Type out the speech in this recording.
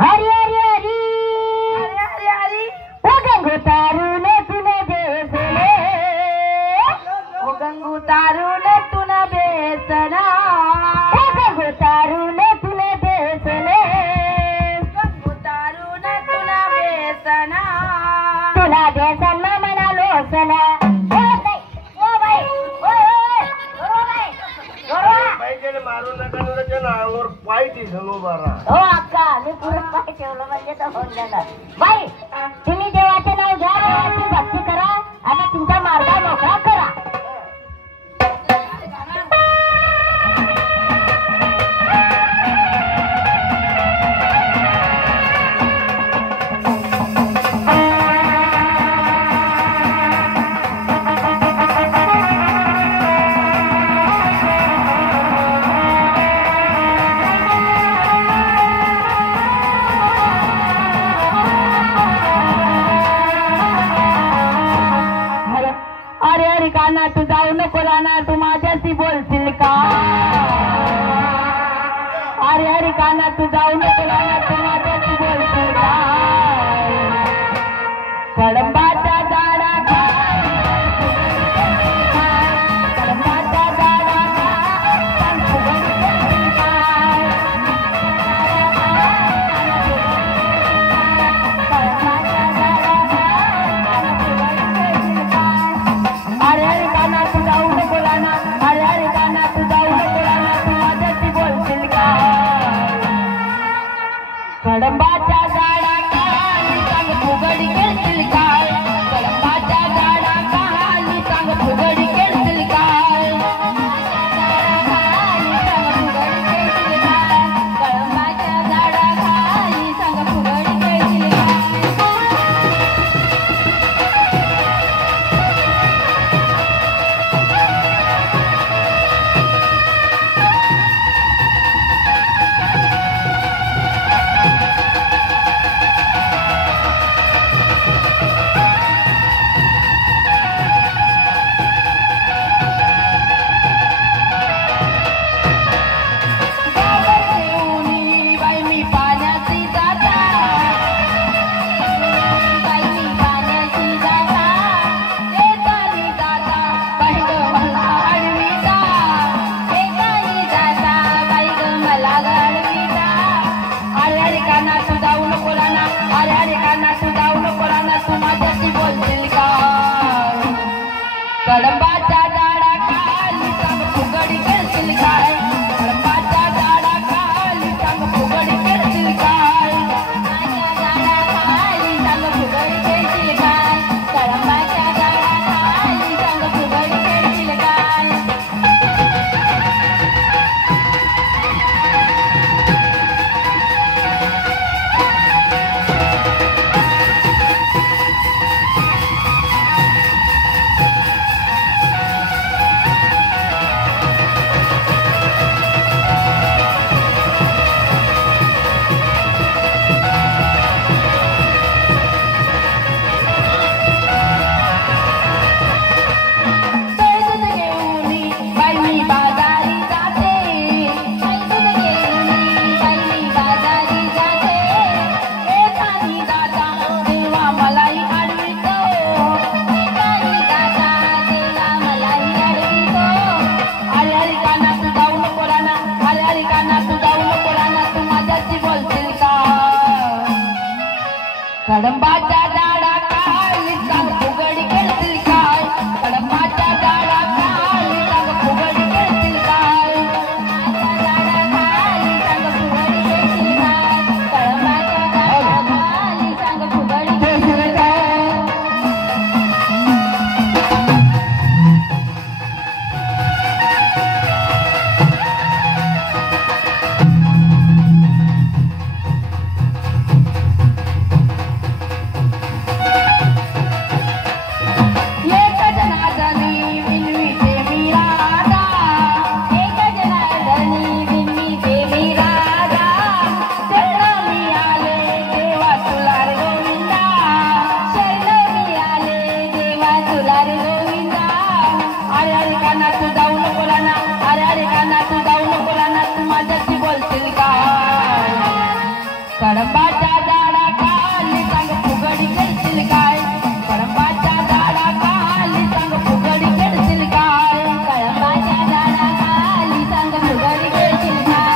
हरी हरी हरी अरे अरे अरे ओ गंगू तारून तुने बेसले ओ गंगू तारून तुला बेसना ओ गंगू तारून तुने बेसले गंगू तारून तुला बेसना तुला बेसन मना लोसना ओ बाई पाहिजे मारून नका त्याच्या नावावर पाय ठेवलो बरा हो अक्का मी पुरुष पाय ठेवलं म्हणजे तर होऊन जाणार बाई तुम्ही देवाचे नाव घ्या देवाची भक्ती करा आणि तुमचा मार्ग मोकळा करा काना तू जाऊ नको राहणार तू माझ्याशी बोलशील का अरे हरी काना तू जाऊ नको राहणार तू माझ्याशी बोलशील का कडंबाच्या झाडा कडंबाच्या झाडा खाली सांग फुगडी खेळतील काय कडंबाच्या झाडा खाली सांग फुगडी खेळतील काय कडंबाच्या झाडा खाली सांग फुगडी खेळतील कडंबाच्या झाडा खाली सांग फुगडी खेळतील काय कडंबाच्या झाडा खाली सांग फुगडी खेळतील काय कडंबाच्या झाडा खाली सांग फुगडी खेळतील काय कडंबाच्या झाडा खाली सांग फुगडी खेळतील काय कडंबाच्या झाडा खाली सांग फुगडी खेळतील काय कडंबाच्या झाडा खाली सांग फुगडी खेळतील काय झाडा खाली सांग फुगडी खेळतील काय कडंबाच्या झाडा खाली सांग फुगडी खेळतील काय बाजा